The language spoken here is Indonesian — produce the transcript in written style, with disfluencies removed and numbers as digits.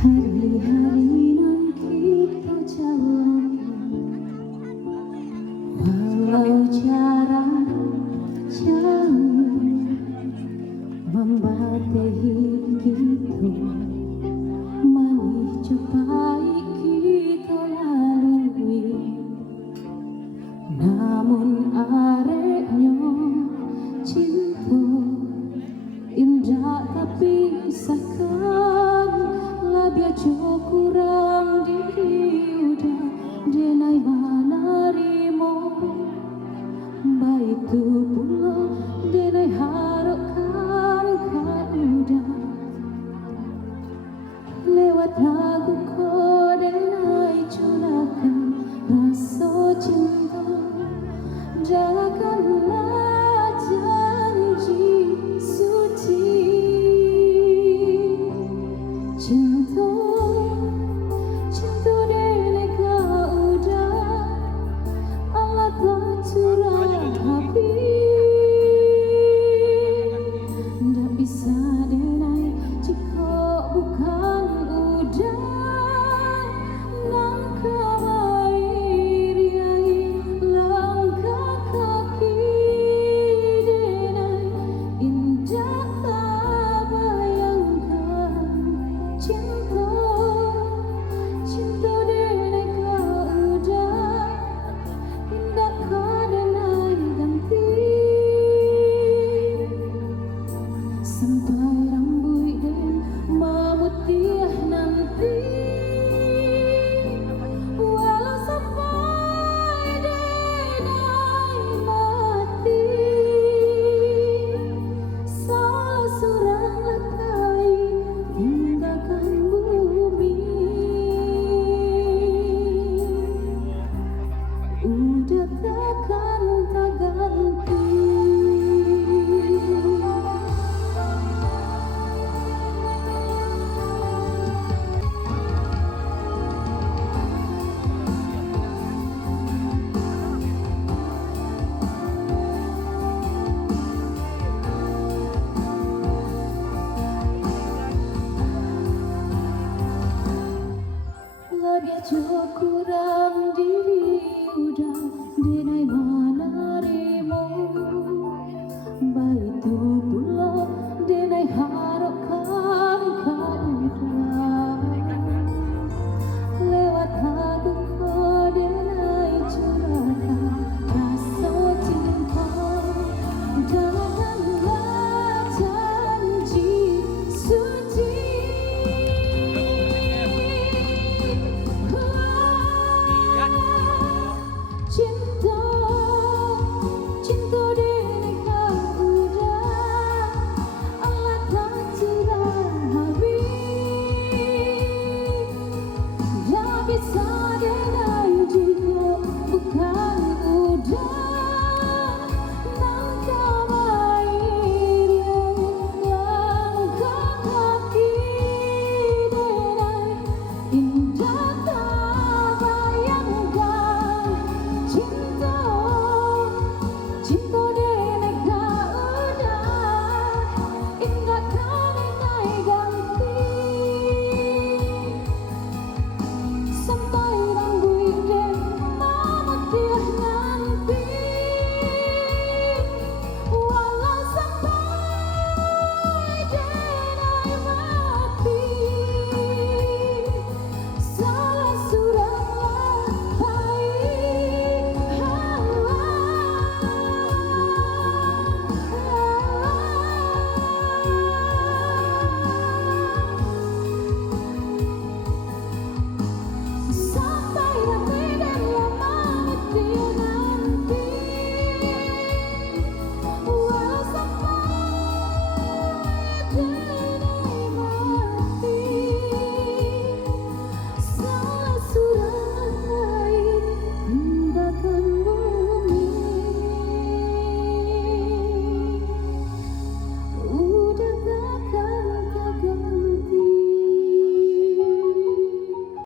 Hari-hari nan kita jalani, walau jarak jauh membatasi kita, manis cepat kita lalui. Namun areknya cinta indah tapi pisahkan, labia jo kurang diri udah denai manarimo, baik tu pula denai harapkan kau udah lewat lagu kau denai curahkan rasa cinta. Janganlah janji suci cinta, cinta dene kau udah Allah tak curah hati, ndak bisa denai jika bukan udah nangka iriai langkah kaki denai indah tak bayangkan cinta, cinta denai kau udah indah kau denai ganti sampai rambut dan memutih nanti, walau sampai denai mati. Salah seorang lakai tinggalkan bumi, udah takkan tak ganti. Labia jo kurang